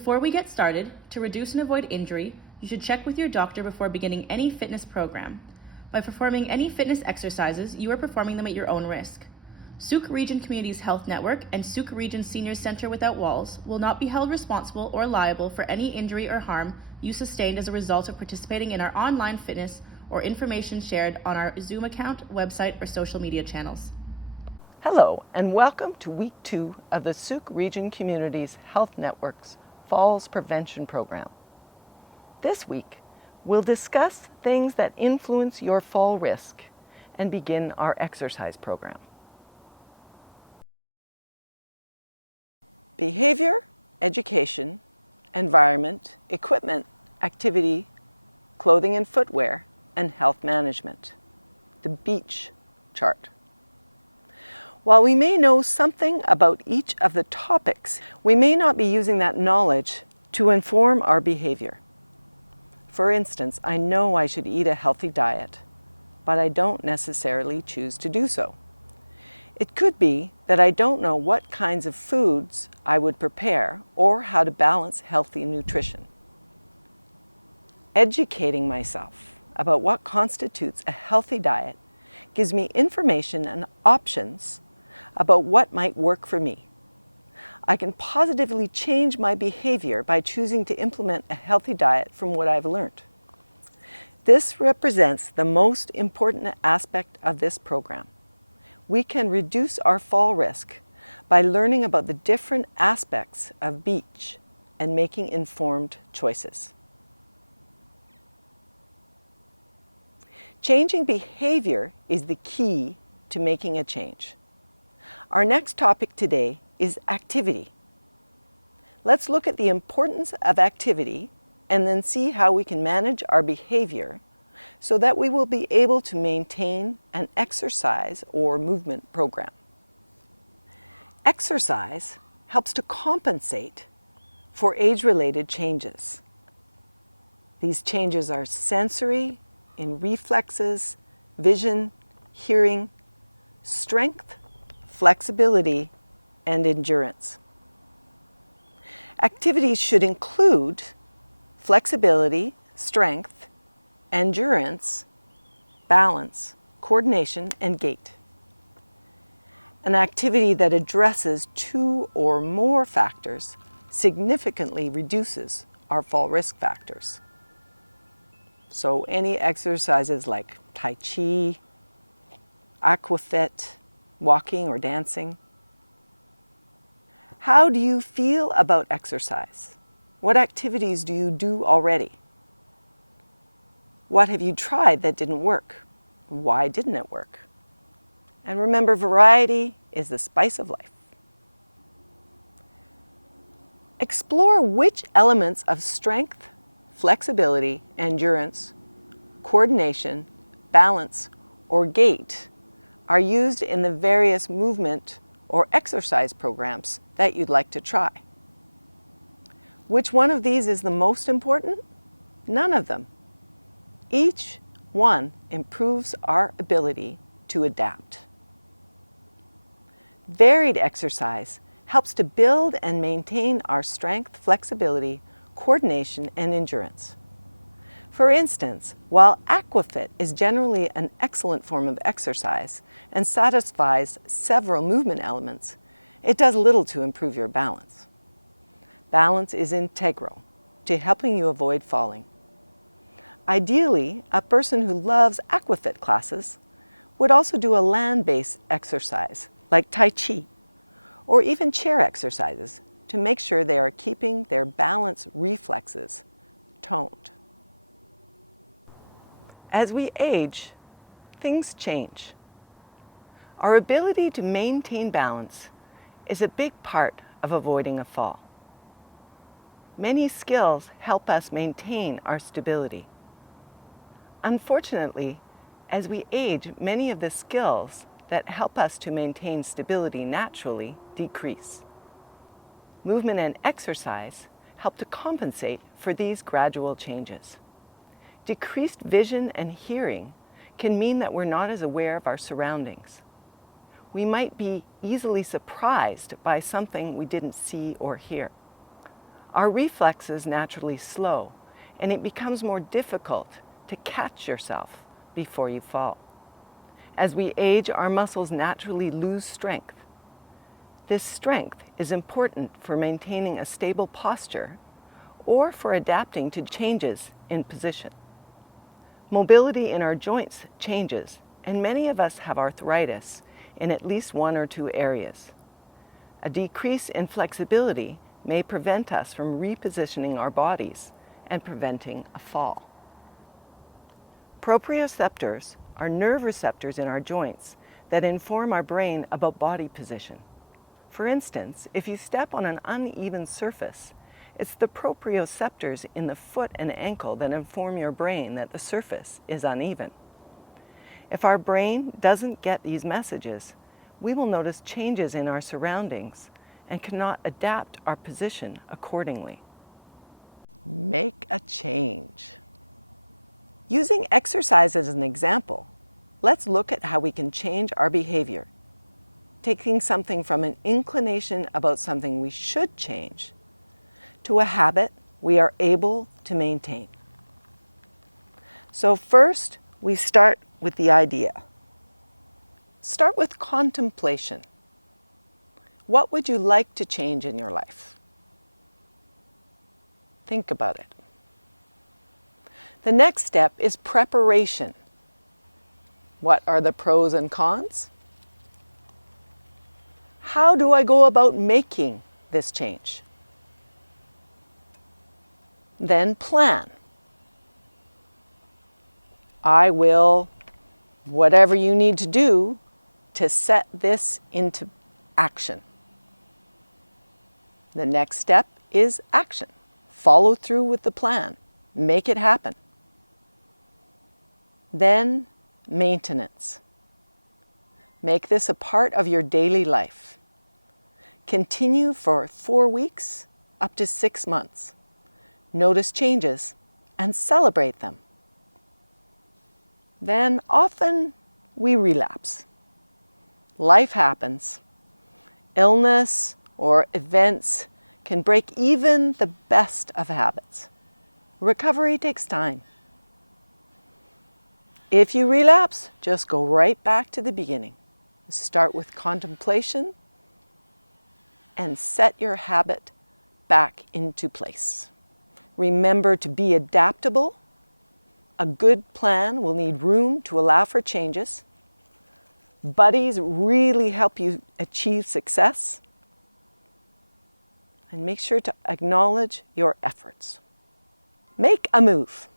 Before we get started, to reduce and avoid injury, you should check with your doctor before beginning any fitness program. By performing any fitness exercises, you are performing them at your own risk. Sooke Region Communities Health Network and Sooke Region Seniors Centre Without Walls will not be held responsible or liable for any injury or harm you sustained as a result of participating in our online fitness or information shared on our Zoom account, website, or social media channels. Hello, and welcome to Week 2 of the Sooke Region Communities Health Network's Falls Prevention Program. This week, we'll discuss things that influence your fall risk and begin our exercise program. Behavior, education, environment, equipment, activity, clothing and footwear, and health management. The beach chart. While we may know something about each of the topics, we may not be using that knowledge to inform our behavior. For instance, I know I should eat a healthy diet, but I don't necessarily choose to do so. It could be that I don't know what kinds of foods I would prepare or how to balance healthy nutrition. Educating myself about what constitutes a healthy diet gives me information and options about what might work for me. I can positively change my behavior by choosing to implement a healthy diet from what I've learned. This represents the most important aspect of this program. We can reduce our fall risk by learning about the different aspects of beach and making informed choices. Changing behavior is the key to making a change. Our next topic today is activity. Let's look at the importance of activity and then see how we can manage our behavior so that we will be able to maintain an exercise or movement program. Exercise helps to compensate for age-related changes. These changes are sensory, in reflexes, vision, hearing, strength, flexibility, and endurance. Activities should include flexibility, strength, endurance, balance, coordination, and gait. An activity that addresses two or more factors significantly reduces our fall risk factors. So any exercises like Tai Chi, aquafit, walking or dancing. How do you feel about exercise? What activities do you do already? What have you tried that didn't work? Why didn't it work? And remember, variety is the spice of life. Explore which elements of strength, flexibility, endurance, coordination, balance, or gait are used in the various movement or exercise programs that you'd like to try. Which one of these is the most important? None of them. Each one improves our ability to adapt. Varied exercise helps to build and maintain our strength, flexibility, coordination, and endurance. For instance, while aquafit is generally an excellent form of exercise and satisfies several movement elements, it does little to improve your balance. Balance is integral to helping you avoid falling. Ideally, a person who loves aquafit classes would also do a land-based exercise like Tai Chi or even chair exercises to make sure they are keeping their balance reflexes toned. As we age, things change. Our ability to maintain balance is a big part of avoiding a fall. Many skills help us maintain our stability. Unfortunately, as we age, many of the skills that help us to maintain stability naturally decrease. Movement and exercise help to compensate for these gradual changes. Decreased vision and hearing can mean that we're not as aware of our surroundings. We might be easily surprised by something we didn't see or hear. our reflexes naturally slow, and it becomes more difficult to catch yourself before you fall. As we age, our muscles naturally lose strength. This strength is important for maintaining a stable posture or for adapting to changes in position. Mobility in our joints changes, and many of us have arthritis in at least one or two areas. A decrease in flexibility may prevent us from repositioning our bodies and preventing a fall. Proprioceptors are nerve receptors in our joints that inform our brain about body position. For instance, if you step on an uneven surface, it's the proprioceptors in the foot and ankle that inform your brain that the surface is uneven. If our brain doesn't get these messages, we will notice changes in our surroundings and cannot adapt our position accordingly. Make a change. Using exercise as an example, let's look at how we can change our behavior, taking something from an inclination about something we should change to a habit we are able to maintain. So first, we start with the idea. Start with contemplation. What would you like to change in your life? Think about it. The next step is preparation. What are the pros and cons? How do I go about making this change? Then plan. I will, whatever you need to do to set this into action. The next step is action. Follow through with the plan. Make it happen. Then maintenance. Make this a part of your daily life. Continue for 4 weeks up to 6 months. Notice changes and celebrate them. Then often we relapse. Life happens. Illness or events can break even the best of habits. Recovery takes time. If you relapse, just go right back to the beginning. Start with contemplation and set your habit back into place. Remember to be adaptable. A good plan will need room to allow for changes. Buddies really help you achieve success. And make sure to acknowledge your efforts. Make a move.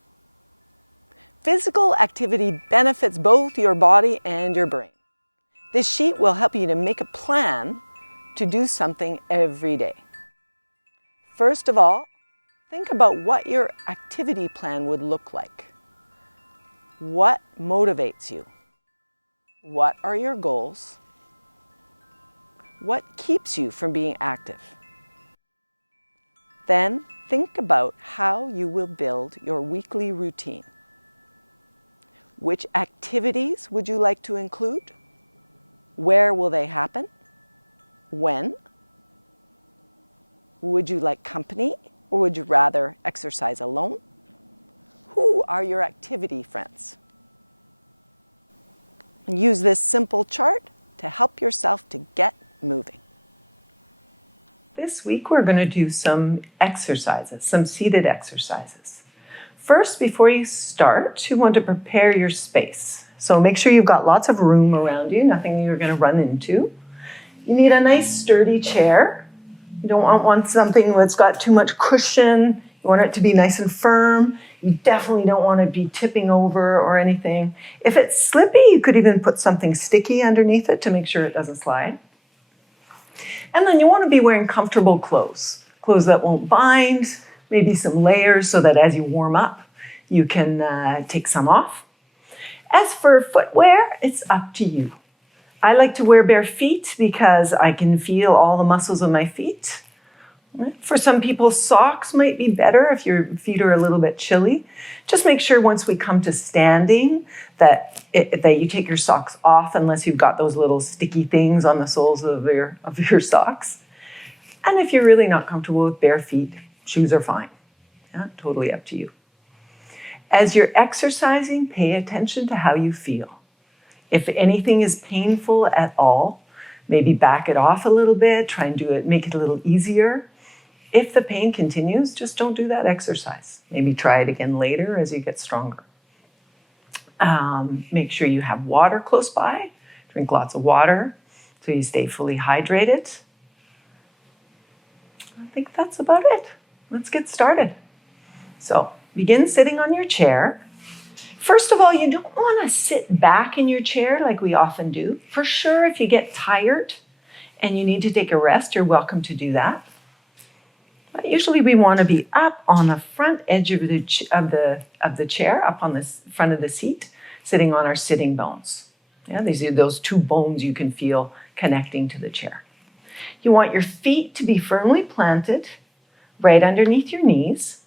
Physical activity benefits both your body and your brain. This sheet will help you to make a plan to do something every day. First of all, think about what your activity plan would look like. What motivates you? What are your goals? What keeps you from being active? Then think about how you will build your weekly routine. Which activities would you like to include? Where will they happen? When? Would you like company, or would you rather exercise alone? Who are your activity friends? And use this simple chart to help yourself to get moving. This week we're going to do some exercises, some seated exercises. First, before you start, you want to prepare your space. So make sure you've got lots of room around you, nothing you're going to run into. You need a nice sturdy chair. You don't want something that's got too much cushion. You want it to be nice and firm. You definitely don't want to be tipping over or anything. If it's slippy, you could even put something sticky underneath it to make sure it doesn't slide. And then you want to be wearing comfortable clothes. Clothes that won't bind, maybe some layers so that as you warm up, you can take some off. As for footwear, it's up to you. I like to wear bare feet because I can feel all the muscles of my feet. For some people, socks might be better if your feet are a little bit chilly. Just make sure once we come to standing that you take your socks off unless you've got those little sticky things on the soles of your socks. And if you're really not comfortable with bare feet, Shoes are fine. Yeah, totally up to you. As you're exercising, pay attention to how you feel. If anything is painful at all, maybe back it off a little bit, try and make it a little easier. If the pain continues, just don't do that exercise. Maybe try it again later as you get stronger. Make sure you have water close by. Drink lots of water so you stay fully hydrated. I think that's about it. Let's get started. So begin sitting on your chair. First of all, you don't want to sit back in your chair like we often do. For sure, if you get tired and you need to take a rest, you're welcome to do that. But usually we want to be up on the front edge of the chair, up on the front of the seat, sitting on our sitting bones. Yeah, these are those two bones you can feel connecting to the chair. You want your feet to be firmly planted right underneath your knees.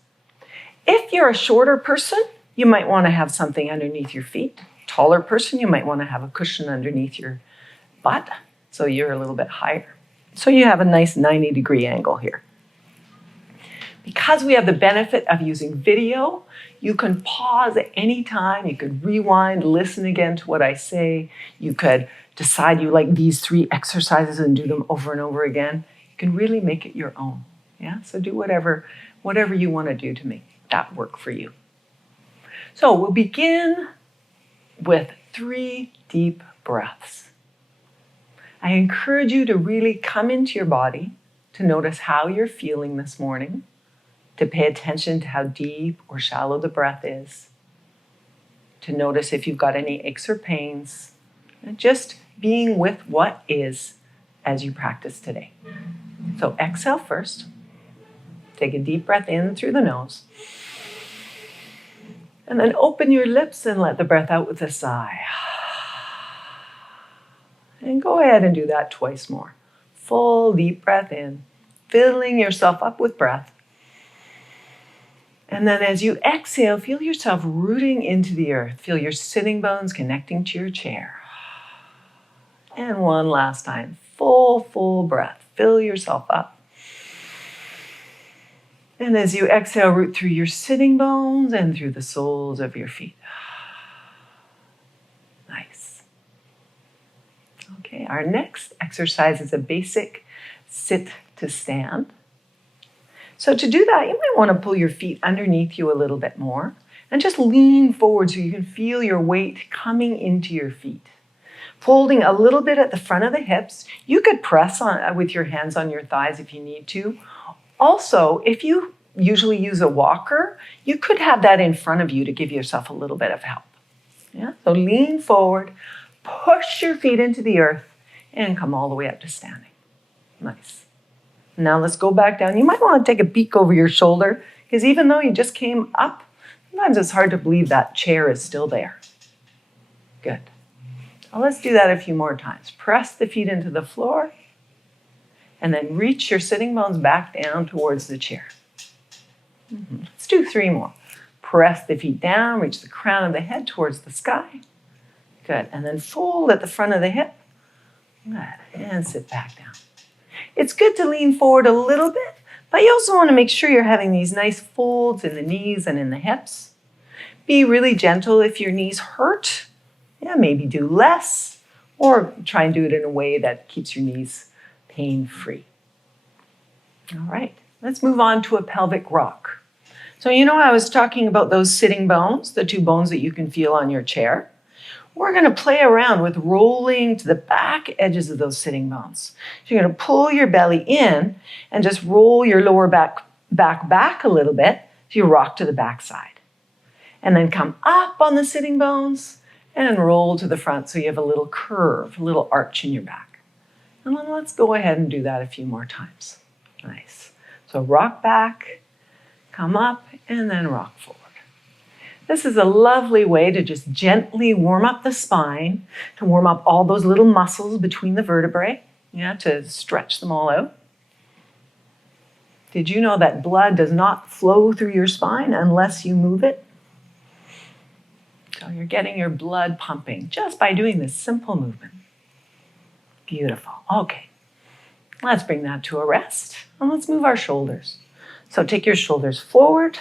If you're a shorter person, you might want to have something underneath your feet. Taller person, you might want to have a cushion underneath your butt so you're a little bit higher. So you have a nice 90-degree angle here. Because we have the benefit of using video, you can pause at any time. You could rewind, listen again to what I say. You could decide you like these 3 exercises and do them over and over again. You can really make it your own. Yeah, so do whatever you want to do to make that work for you. So we'll begin with 3 deep breaths. I encourage you to really come into your body, to notice how you're feeling this morning, to pay attention to how deep or shallow the breath is, to notice if you've got any aches or pains, and just being with what is as you practice today. So exhale first. Take a deep breath in through the nose. And then open your lips and let the breath out with a sigh. And go ahead and do that twice more. Full deep breath in, filling yourself up with breath. And then as you exhale, feel yourself rooting into the earth. Feel your sitting bones connecting to your chair. And one last time, full breath. Fill yourself up. And as you exhale, root through your sitting bones and through the soles of your feet. Nice. Okay, our next exercise is a basic sit to stand. So to do that, you might want to pull your feet underneath you a little bit more and just lean forward so you can feel your weight coming into your feet. Folding a little bit at the front of the hips. You could press on with your hands on your thighs if you need to. Also, if you usually use a walker, you could have that in front of you to give yourself a little bit of help. Yeah? So lean forward, push your feet into the earth, and come all the way up to standing. Nice. Now let's go back down. You might want to take a peek over your shoulder, because even though you just came up, sometimes it's hard to believe that chair is still there. Good. Now let's do that a few more times. Press the feet into the floor, and then reach your sitting bones back down towards the chair. Let's do 3 more. Press the feet down, reach the crown of the head towards the sky. Good. And then fold at the front of the hip. Good. And sit back down. It's good to lean forward a little bit, but you also want to make sure you're having these nice folds in the knees and in the hips. Be really gentle if your knees hurt. Yeah, maybe do less, or try and do it in a way that keeps your knees pain-free. All right, let's move on to a pelvic rock. So I was talking about those sitting bones, the 2 bones that you can feel on your chair. We're going to play around with rolling to the back edges of those sitting bones. So you're going to pull your belly in and just roll your lower back a little bit so you rock to the back side. And then come up on the sitting bones and roll to the front so you have a little curve, a little arch in your back. And then let's go ahead and do that a few more times. Nice. So rock back, come up, and then rock forward. This is a lovely way to just gently warm up the spine, to warm up all those little muscles between the vertebrae, to stretch them all out. Did you know that blood does not flow through your spine unless you move it? So you're getting your blood pumping just by doing this simple movement. Beautiful. Okay, let's bring that to a rest, and let's move our shoulders. So take your shoulders forward,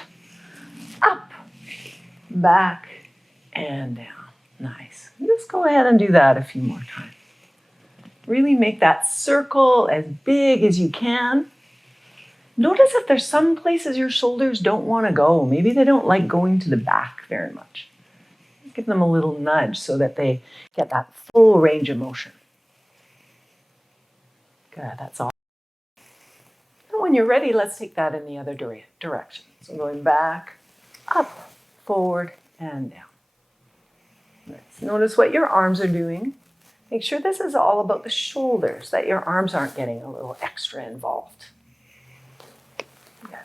up, back, and down. Nice. Just go ahead and do that a few more times. Really make that circle as big as you can. Notice if there's some places your shoulders don't want to go. Maybe they don't like going to the back very much. Give them a little nudge so that they get that full range of motion. Good, that's all. And when you're ready, let's take that in the other direction. So going back, up, forward, and down. Nice. Notice what your arms are doing. Make sure this is all about the shoulders, that your arms aren't getting a little extra involved. Good.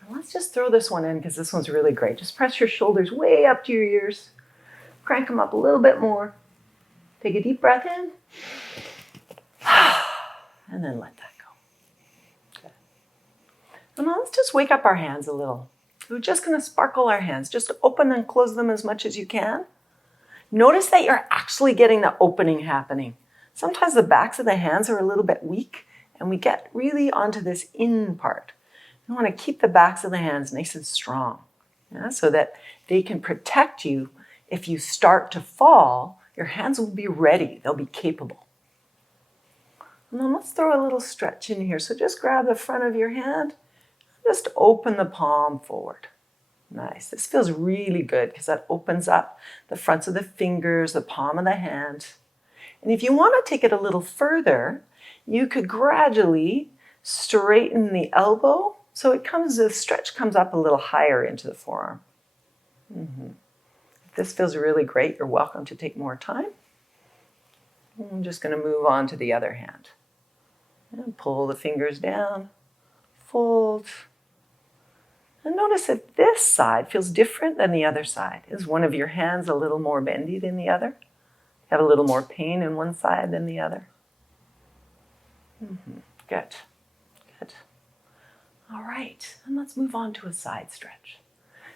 And let's just throw this one in because this one's really great. Just press your shoulders way up to your ears. Crank them up a little bit more. Take a deep breath in. And then let that go. Good. And now let's just wake up our hands a little. We're just going to sparkle our hands. Just open and close them as much as you can. Notice that you're actually getting the opening happening. Sometimes the backs of the hands are a little bit weak and we get really onto this in part. You want to keep the backs of the hands nice and strong, so that they can protect you. If you start to fall, your hands will be ready. They'll be capable. And then let's throw a little stretch in here. So just grab the front of your hand. Just open the palm forward. Nice. This feels really good because that opens up the fronts of the fingers, the palm of the hand. And if you want to take it a little further, you could gradually straighten the elbow so the stretch comes up a little higher into the forearm. If this feels really great, you're welcome to take more time. I'm just going to move on to the other hand. And pull the fingers down, fold. And notice that this side feels different than the other side. Is one of your hands a little more bendy than the other? Have a little more pain in one side than the other? Good. Good. All right. And let's move on to a side stretch.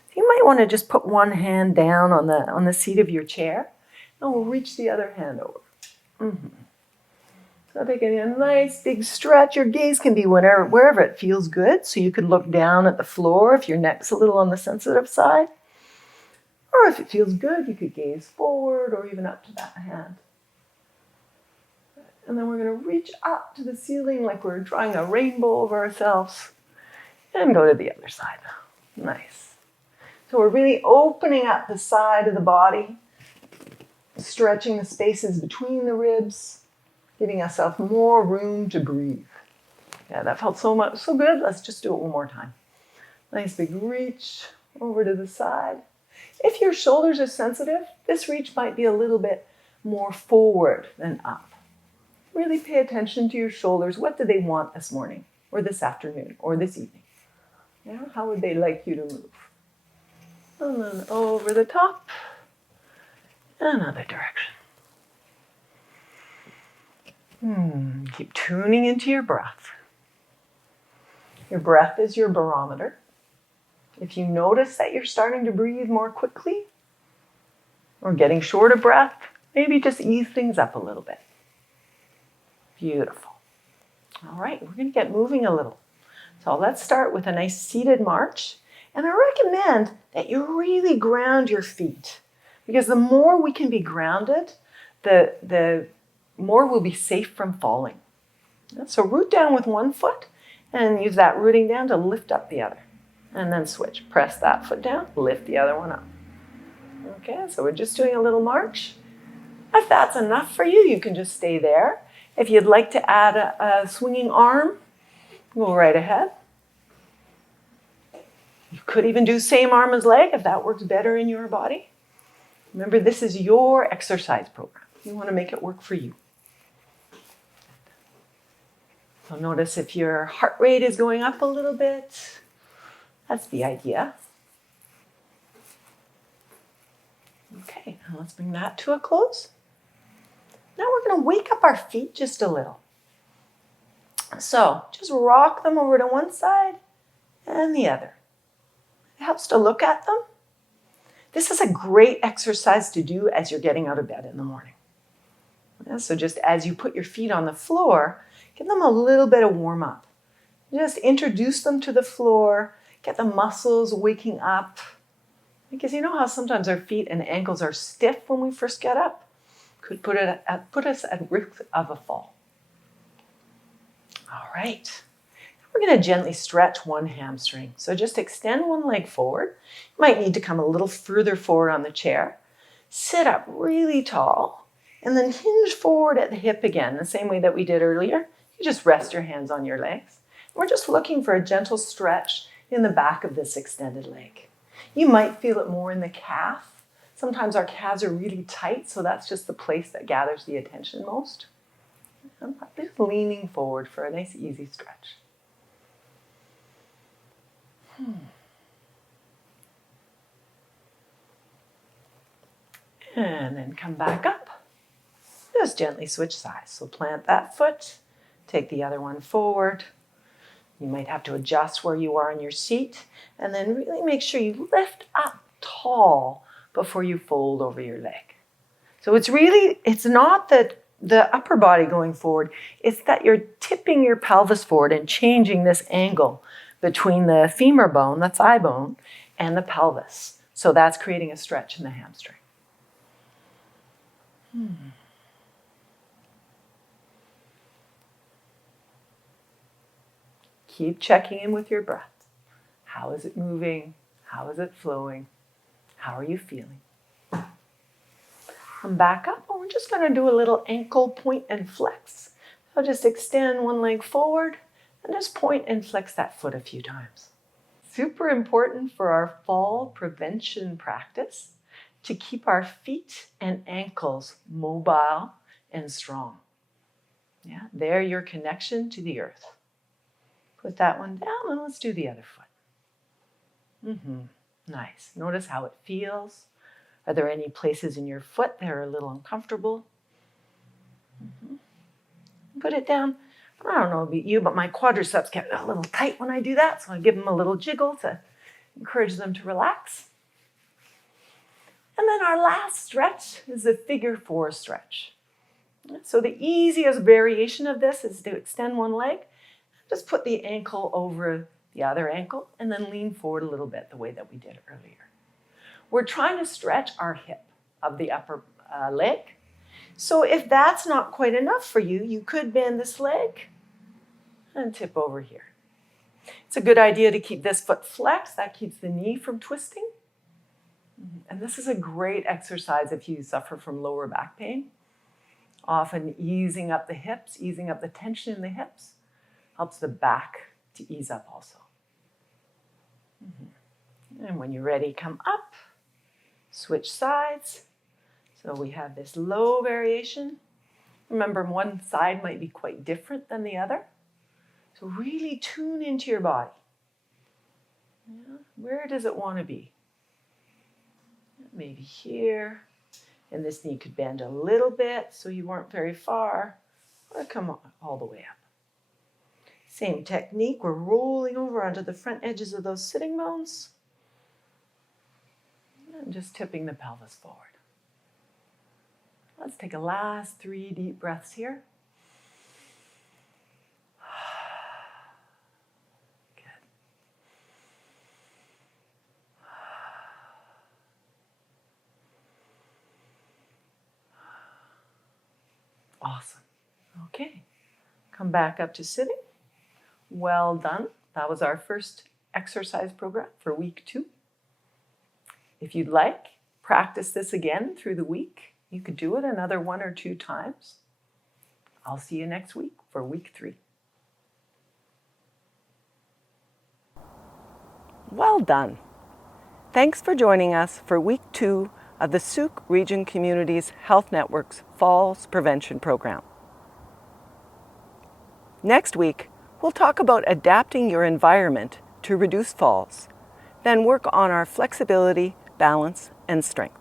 So you might want to just put one hand down on the seat of your chair, and we'll reach the other hand over. So taking a nice big stretch. Your gaze can be wherever it feels good. So you could look down at the floor if your neck's a little on the sensitive side. Or if it feels good, you could gaze forward or even up to that hand. And then we're going to reach up to the ceiling like we're drawing a rainbow over ourselves. And go to the other side. Nice. So we're really opening up the side of the body, stretching the spaces between the ribs, giving ourselves more room to breathe. Yeah, that felt so good. Let's just do it one more time. Nice big reach over to the side. If your shoulders are sensitive, this reach might be a little bit more forward than up. Really pay attention to your shoulders. What do they want this morning or this afternoon or this evening? How would they like you to move? And then over the top, another direction. Keep tuning into your breath. Your breath is your barometer. If you notice that you're starting to breathe more quickly or getting short of breath, maybe just ease things up a little bit. Beautiful. All right, we're going to get moving a little. So let's start with a nice seated march. And I recommend that you really ground your feet, because the more we can be grounded, the more we'll be safe from falling. So root down with one foot and use that rooting down to lift up the other. And then switch. Press that foot down, lift the other one up. Okay, so we're just doing a little march. If that's enough for you, you can just stay there. If you'd like to add a swinging arm, go right ahead. You could even do same arm as leg if that works better in your body. Remember, this is your exercise program. You want to make it work for you. So notice if your heart rate is going up a little bit. That's the idea. Okay, now let's bring that to a close. Now we're going to wake up our feet just a little. So just rock them over to one side and the other. It helps to look at them. This is a great exercise to do as you're getting out of bed in the morning. So just as you put your feet on the floor, give them a little bit of warm up. Just introduce them to the floor, get the muscles waking up. Because you know how sometimes our feet and ankles are stiff when we first get up? Could put us at risk of a fall. All right. We're going to gently stretch one hamstring. So just extend one leg forward. You might need to come a little further forward on the chair. Sit up really tall and then hinge forward at the hip again, the same way that we did earlier. You just rest your hands on your legs. We're just looking for a gentle stretch in the back of this extended leg. You might feel it more in the calf. Sometimes our calves are really tight, so that's just the place that gathers the attention most. I'm just leaning forward for a nice easy stretch. And then come back up. Just gently switch sides. So plant that foot, take the other one forward. You might have to adjust where you are in your seat, and then really make sure you lift up tall before you fold over your leg. So it's not that the upper body going forward, it's that you're tipping your pelvis forward and changing this angle between the femur bone, the thigh bone, and the pelvis. So that's creating a stretch in the hamstring. Keep checking in with your breath. How is it moving? How is it flowing? How are you feeling? Come back up, and we're just going to do a little ankle point and flex. So just extend one leg forward and just point and flex that foot a few times. Super important for our fall prevention practice to keep our feet and ankles mobile and strong. Yeah, they're your connection to the earth. Put that one down and let's do the other foot. Nice. Notice how it feels. Are there any places in your foot that are a little uncomfortable? Put it down. I don't know about you, but my quadriceps get a little tight when I do that, so I give them a little jiggle to encourage them to relax. And then our last stretch is the figure 4 stretch. So the easiest variation of this is to extend one leg, just put the ankle over the other ankle, and then lean forward a little bit the way that we did earlier. We're trying to stretch our hip of the upper leg. So if that's not quite enough for you, you could bend this leg and tip over here. It's a good idea to keep this foot flexed. That keeps the knee from twisting. And this is a great exercise if you suffer from lower back pain. Often easing up the hips, easing up the tension in the hips, helps the back to ease up also. And when you're ready, come up, switch sides. So we have this low variation. Remember, one side might be quite different than the other. So really tune into your body. Yeah, where does it want to be? Maybe here. And this knee could bend a little bit so you weren't very far, or come all the way up. Same technique, we're rolling over onto the front edges of those sitting bones. And just tipping the pelvis forward. Let's take a last 3 deep breaths here. Good. Awesome. Okay. Come back up to sitting. Well done. That was our first exercise program for week 2. If you'd like, practice this again through the week. You could do it another 1 or 2 times. I'll see you next week for week 3. Well done. Thanks for joining us for week 2 of the Sooke Region Communities Health Network's Falls Prevention Program. Next week, we'll talk about adapting your environment to reduce falls, then work on our flexibility, balance, and strength.